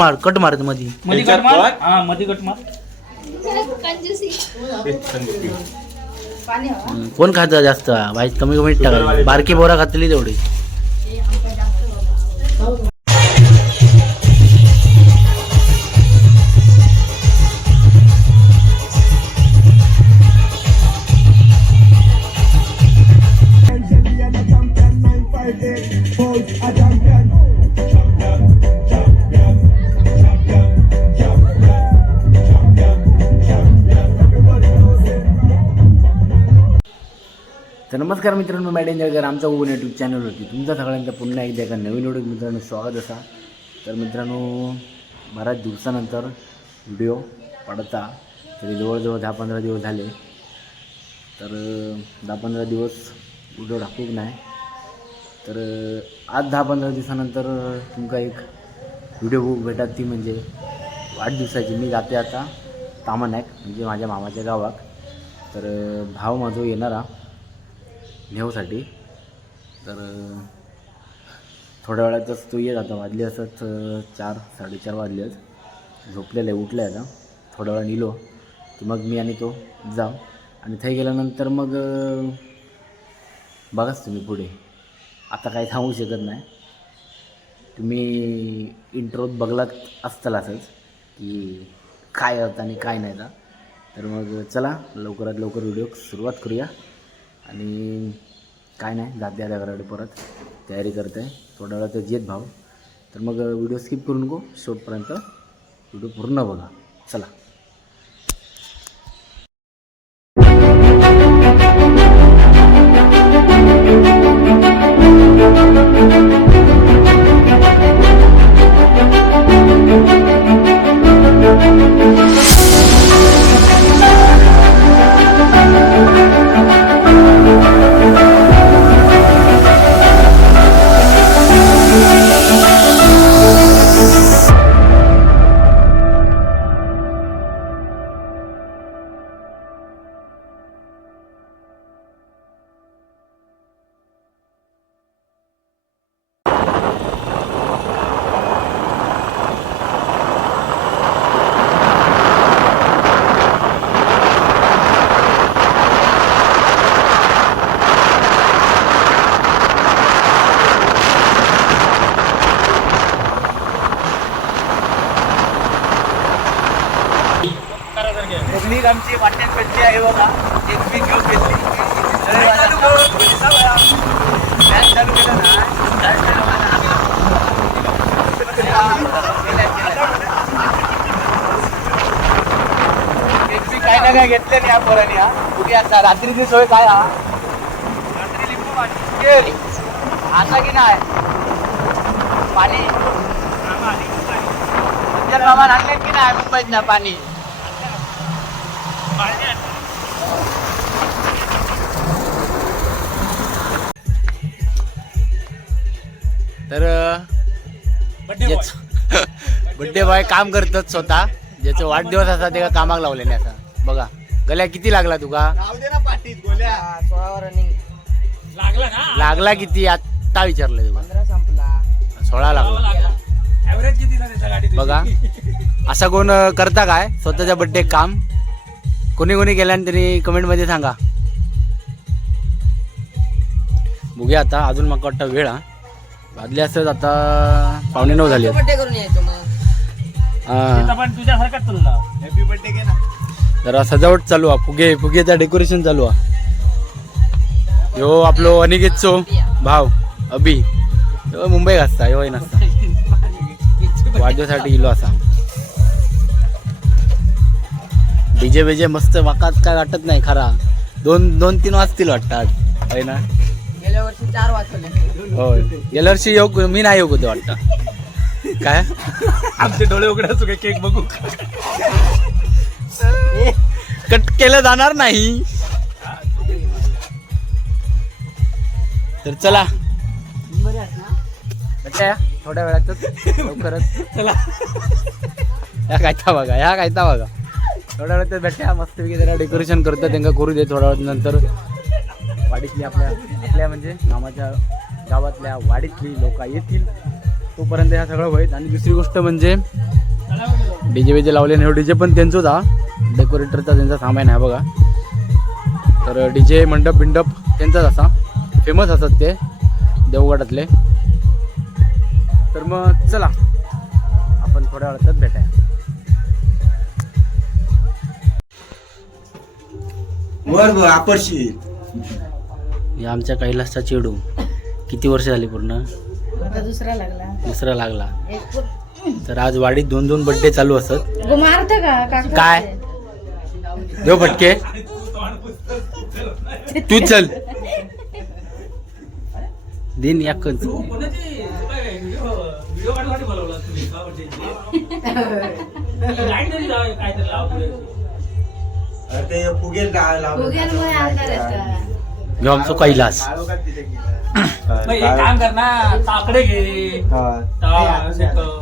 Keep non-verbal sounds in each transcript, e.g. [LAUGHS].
मार कट मारत मध्ये मधी कट मार? हा मधी कट मार. कोण खात जास्त? भाई कमी कमी टाकायचं. बारकी बोरा खातली तेवढी. नमस्कार मित्रांनो मॅडेंजर एंजॉयकर आमचा ओवन यूट्यूब होती तुमचा सगळ्यांच्या पुन्हा एकदा एका नवीन व्हिडिओ मित्रांनो स्वागत असा. तर मित्रांनो बऱ्याच दिवसानंतर व्हिडिओ पडता तरी जवळजवळ दहा पंधरा दिवस झाले. तर दहा पंधरा दिवस व्हिडिओ टाकूक नाही. तर आज दहा पंधरा दिवसानंतर तुमका एक व्हिडिओ भेटत ती म्हणजे वाढदिवसाची. मी जाते आता तामनाक म्हणजे माझ्या मामाच्या गावात तर भाव माझो येणारा. नेऊसाठी. तर थोड्या वेळातच तू येत आता. वाजले असत चार साडेचार वाजले आहेत. झोपलेलं आहे उठलं आहे आता. थोड्या वेळा निलो की मग मी आणि तो जाऊ. आणि थंय गेल्यानंतर मग बघाच तुम्ही पुढे. आता काही सांगू शकत नाही. तुम्ही इंट्रोत बघलात असताल असंच की काय होतं आणि काय नाही तर मग चला लवकरात लवकर व्हिडिओ सुरुवात करूया. आणि काय नाही जाते आता घराकडे परत. तयारी करते आहे थोड्या वेळात येत भाव तर मग व्हिडिओ स्किप करू नको. शेवटपर्यंत व्हिडिओ पूर्ण बघा. चला. आता रात्रीची सोय काय हा? रात्री लिंबू पाणी आता की नाही? पाणी? प्रमाण आणले की नाही मुंबईत ना पाणी? तर [LAUGHS] बड्डे बॉय. काम करतात स्वतः. ज्याचा वाढदिवस असा ते कामाक लावले नाही असा बघा. गल्या किती लागला तुका? लागला ना? लागला किती? आत्ता विचारलं तुका संपला. सोळा लागला. बघा. असा कोण करता काय? स्वतःच्या बड्डे काम? कोणी कोणी केल्याने तरी कमेंटमध्ये सांगा. बघूया आता. अजून मला वाटतं वेळ हा. वाजले असत आता पावणे नऊ झाले. बड्डे करून यायचो मग. हा. पण तुझ्यासारखाच चालला हॅपी बड्डे घे ना. जरा सजावट चालू आहे फुगे फुगेचा डेकोरेशन चालू आहे ह्यो आपलो अनिकेतचो भाव अभि. मुंबई घासता ह्यो नसता वाढदिवसाठी इलो असा. डीजे बेजे मस्त वाकात काय वाटत नाही खरा. दोन दोन तीन वाजतील वाटतात आहे ना? गेल्या वर्षी चार वाजले होय. गेल्या वर्षी येऊ मी नाही येऊ होते वाटतं. काय? आमचे डोळे उघडा असू केक बघू. कट केलं जाणार नाही. तर चला. थोड्या वेळातच लवकरच. चला. ह्या कायता बघा ह्या कायता बघा. थोड्या वेळात भेटूया मस्तपैकी जरा डेकोरेशन करतो त्यांना करू दे थोड्या वेळात नंतर. वाडीतली आपल्या आपल्या म्हणजे मामाच्या गावातल्या वाडीतली लोक येतील. तोपर्यंत ह्या सगळं होईल. आणि दुसरी गोष्ट म्हणजे डी जे बीजे लावले नाही डी जे पण त्यांचंच हा. डेकोरेटरचा त्यांचा सामान आहे बघा. तर डी जे मंडप बिंडप त्यांचाच असा. फेमस असतात ते देवगडातले. तर मग चला आपण थोड्या वेळात भेटाय बर बर आपरशी हे आमच्या कैलासचा चेडू. किती वर्ष झाली पूर्ण? आता दुसरा लागला. दुसरा लागला. एक तर आज वाडीत दोन दोन बड्डे चालू असत. गो मारत का? काका काय? देव फटके तू चल. दिन याकच कोणाची काय व्हिडिओ काढण्यासाठी बोलवला तुम्ही का म्हणजे. [LAUGHS] घेऊ आमचं कैलास. काम कर ना ताकडे घे.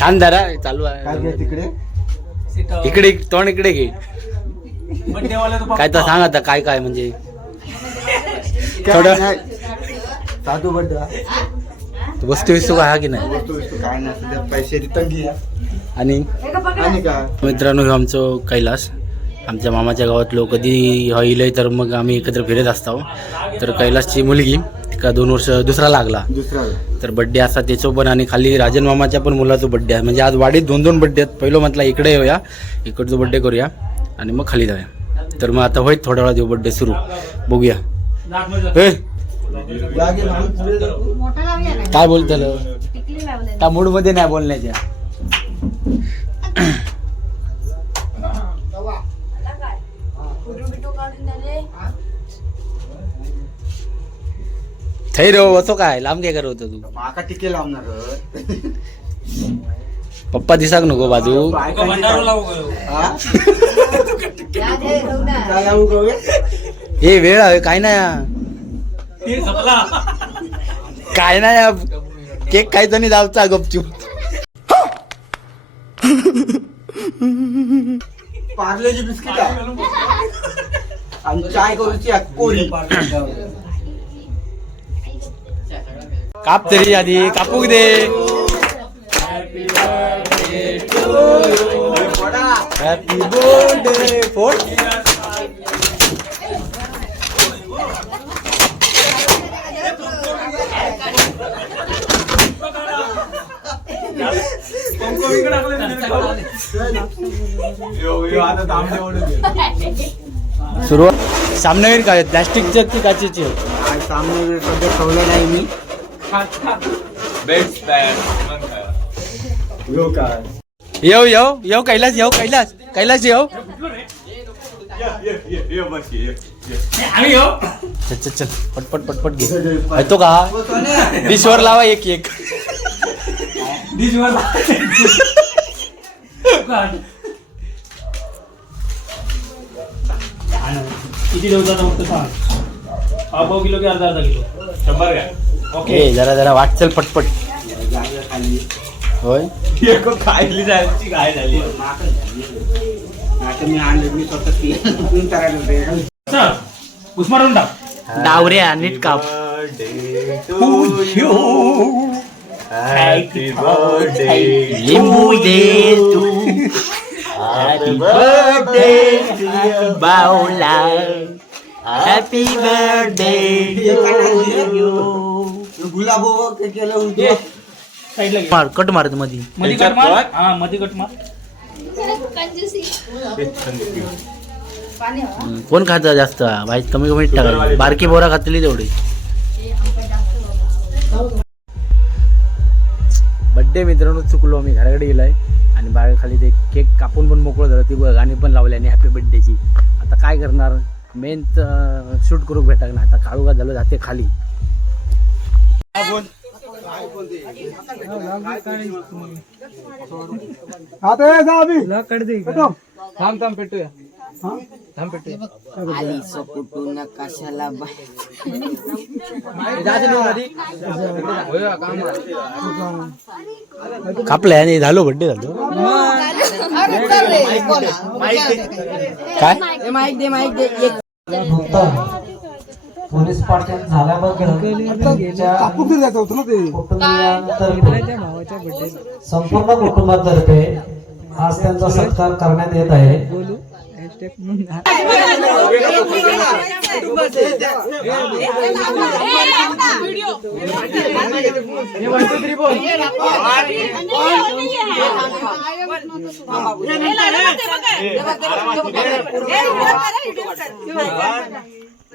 थांब जरा चालू आहे. तिकडे? इकडे तोंड इकडे घे. काय तर सांग आता काय काय म्हणजे? थोडं साधू बड्डा वस्तू विस्तू काय हा की नाही? काय पैसे तंगी आणि? का मित्रांनो हे आमचं कैलास. आमच्या मामाच्या गावात लोक कधी होईल तर मग आम्ही एकत्र फिरत असतो. तर कैलासची मुलगी तिका दोन वर्ष दुसरा लागला. दुसरा तर बड्डे असा त्याचो पण आणि खाली राजन मामाच्या पण मुलाचा बड्डे आहे. म्हणजे आज वाडीत दोन दोन बड्डे आहेत. पहिलं म्हटलं इकडे येऊया इकडचं बड्डे करूया. आणि मग खाली जाऊया. तर मग आता होईल थोड्या वेळा देऊ बड्डे सुरू. बघूया. काय बोलत त्या मूडमध्ये नाही बोलण्याच्या. थै रे असो काय? लांब काय करत होता तू? माका टिके लावणार. पप्पा दिसाक नको बाजू. काय? [LAUGHS] हे? वेळ आहे काय नाही. काय नाही केक खायचा नाही जावचा गपचूप. पार्लेजी बिस्किट. आणि चाय करूची आहे, कोरी. काप तरी आधी कापूक दे. हॅपी बर्थडे ना, सुरुवात सामनावीर काय प्लॅस्टिकच्या की काचेची आज सामने सध्या ठेवलं नाही मी यो काय? येऊ येऊ येऊ कैलास येऊ कैलास कैलास येऊ. चल चल चल पटपट पटपट घे येतो का डिशवर लावा एक एक. किती पाव किलो की अर्धा अर्धा किलो शंभर काय ओके जरा जरा वाट चल पटपट होय? खायली जायची काय झाली. आता मी आणलं मी स्वतः ती करायला होते चल उस्मारून टाक डावऱ्या नीट काप. लिंबू दे तू हॅपी बर्थडे बाऊला हॅपी बर्थडे गुलाबो केलं साईडला घे. मार कट मारत मधी. मध्ये कट मार. हा मध्ये कट मार. कोण खातं जास्त? वाईट कमी कमी टाकायचं बारकी बोरा खातली तेवढी. बड्डे मित्रांनो चुकलो मी. घराकडे गेलाय. आणि बाहेर खाली ते केक कापून पण मोकळं झालं. ती बघ गाणी पण लावली आणि हॅपी बड्डेची आता काय करणार? मेन शूट करू भेटा ना आता काळूगा झालं जाते खाली. कापलंय आणि झालो बड्डे झालो काय पोलीस पाटील झाल्याबद्दल संपूर्ण कुटुंबातर्फे आज त्यांचा सत्कार करण्यात येत आहे.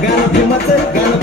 gonna be my turn,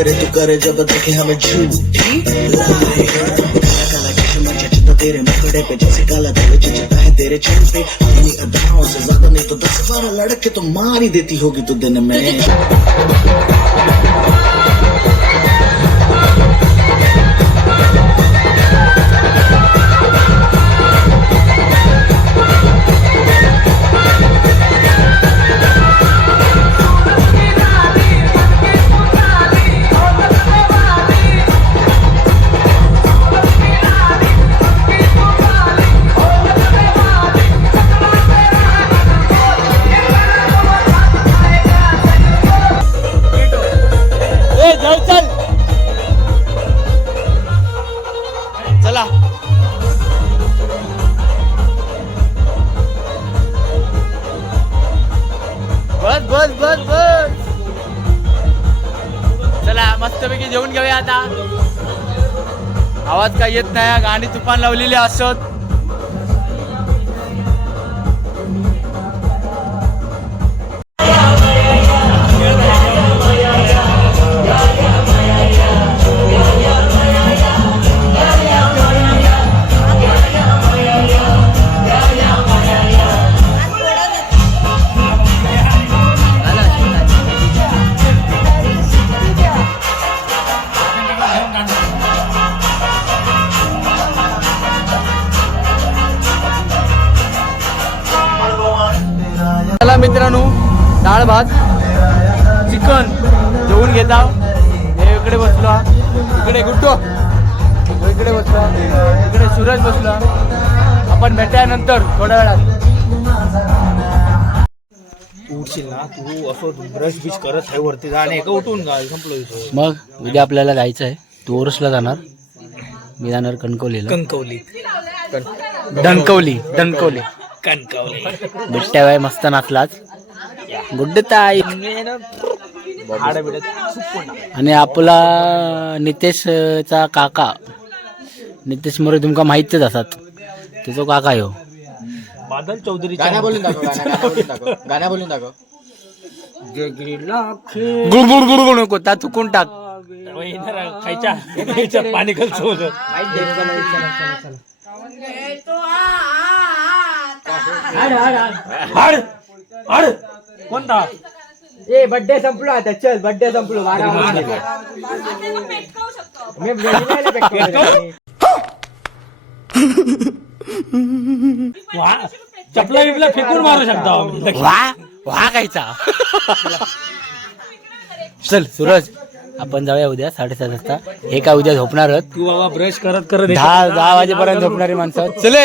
करे तू करे जब देखे हमें झूठी तेरे मुखड़े पे, जैसे काला धब्बा जचता है तेरे चेहरे पे। अपनी अदाओं से ज़्यादा नहीं तो दस बारह लड़के तो मार ही देती होगी तू दिन में। बस बस बस बस. चला मस्तपैकी जेवून घेऊया आता. आवाज काय येत नाही गाणी तुफान लावलेली असत. डाळ भात चिकन जेवून घेता. हे इकडे बसलो. इकडे तो इकडे बसला. इकडे सूरज बसला. आपण भेटल्यानंतर थोड्या वेळात. उठशील ना तू असं ब्रश बिश करत आहे वरती. जा आणि एका उठून संपलो मग उद्या आपल्याला जायचं आहे. तू ओरसला जाणार. मी जाणार कणकवलीला. कणकवली. डणकवली डणकवली कणकवली. बिट्ट्या बाय मस्त नाचलाच. गुड्ड ताई. आणि आपला नितेशचा काका नितेश मोरे तुमका माहितच असतात. त्याचो काका यो. बादल चौधरी गाण्या बोलून दाखव गाण्या दाखव. नको ता चुकून टाक? खायच्या पाणी खर्च होत हाड हाड. कोणता ए बड्डे संपलो आता चल बड्डे संपलो. मी. वा- चपला बिपला फेकून मारू शकता आम्ही. वा वा खायचा चल सूरज आपण जाऊया उद्या साडेसात वाजता हे काय उद्या झोपणार आहोत. तू बाबा ब्रश करत करत दहा दहा वाजेपर्यंत झोपणारी माणसं चले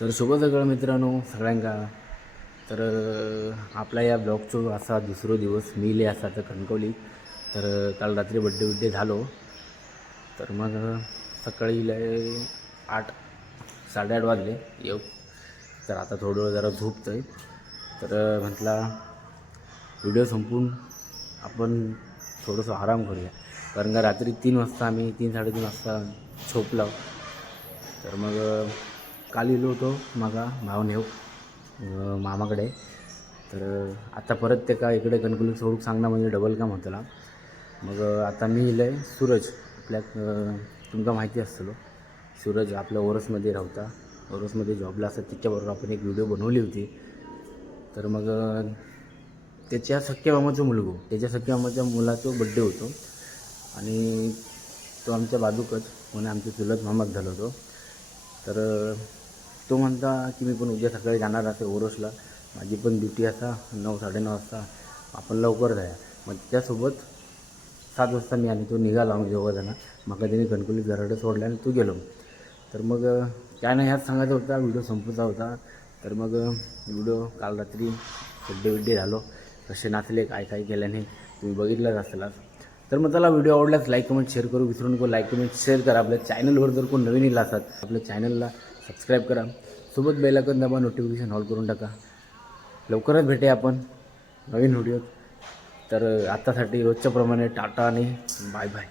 तर शुभ सकाळ मित्रांनो सगळ्यांका. तर अं, आपला या ब्लॉगचो असा दुसरो दिवस मिले असा तर कणकवली. तर अं, काल रात्री बड्डे बिड्डे झालो. तर मग अं, सकाळी लय आठ साडेआठ वाजले. येऊ. तर आता थोडं जरा झोपतं आहे तर अं, म्हटला व्हिडिओ संपून आपण थोडंसं आराम करूया. कारण का रात्री तीन वाजता आम्ही तीन साडेतीन वाजता झोपलो. तर मग काल गेलो होतो मागा भावनेव हो, मामाकडे. तर आता परत ते का इकडे कणकुली स्वरूप सांगणं म्हणजे डबल काम होतला मग आता मी इलं आहे सूरज आपल्या तुमका माहिती असतलो. सूरज आपल्या ओरसमध्ये राहता. ओरसमध्ये जॉबला असतात तिच्याबरोबर आपण एक व्हिडिओ बनवली होती. तर मग त्याच्या सख्या मामाचा मुलगो त्याच्या सख्या मामाच्या मुलाचा बड्डे होतो. आणि तो आमच्या बाजूकच म्हणून आमच्या चुलत मामाक झालो होतो. तर तो म्हणता की मी पण उद्या सकाळी जाणार असे ओरोसला माझी पण ड्युटी असा नऊ साडेनऊ वाजता. आपण लवकर जाया मग त्यासोबत सात वाजता मी आणि तो निघाला आम्ही दोघं जण. म्हाका त्याने कणकुली घराकडे सोडले आणि तू गेलो. तर मग काय नाही ह्याच सांगायचा होता. व्हिडिओ संपूचा होता. तर मग व्हिडिओ काल रात्री खड्डे बिड्डे झालो कसे नाचले काय काय केल्याने तुम्ही बघितलंच असेल तर मग त्याला व्हिडिओ आवडल्यास लाईक कमेंट शेअर करू. विसरू नको लाईक कमेंट शेअर करा. आपल्या चॅनलवर जर कोण नवीन येईल असतात आपल्या चॅनलला सबस्क्राईब करा. सोबत बेलाकन दाबा नोटिफिकेशन ऑल करून टाका. लवकरच भेटे आपण नवीन व्हिडिओ तर आत्तासाठी रोजच्याप्रमाणे टाटा आणि बाय बाय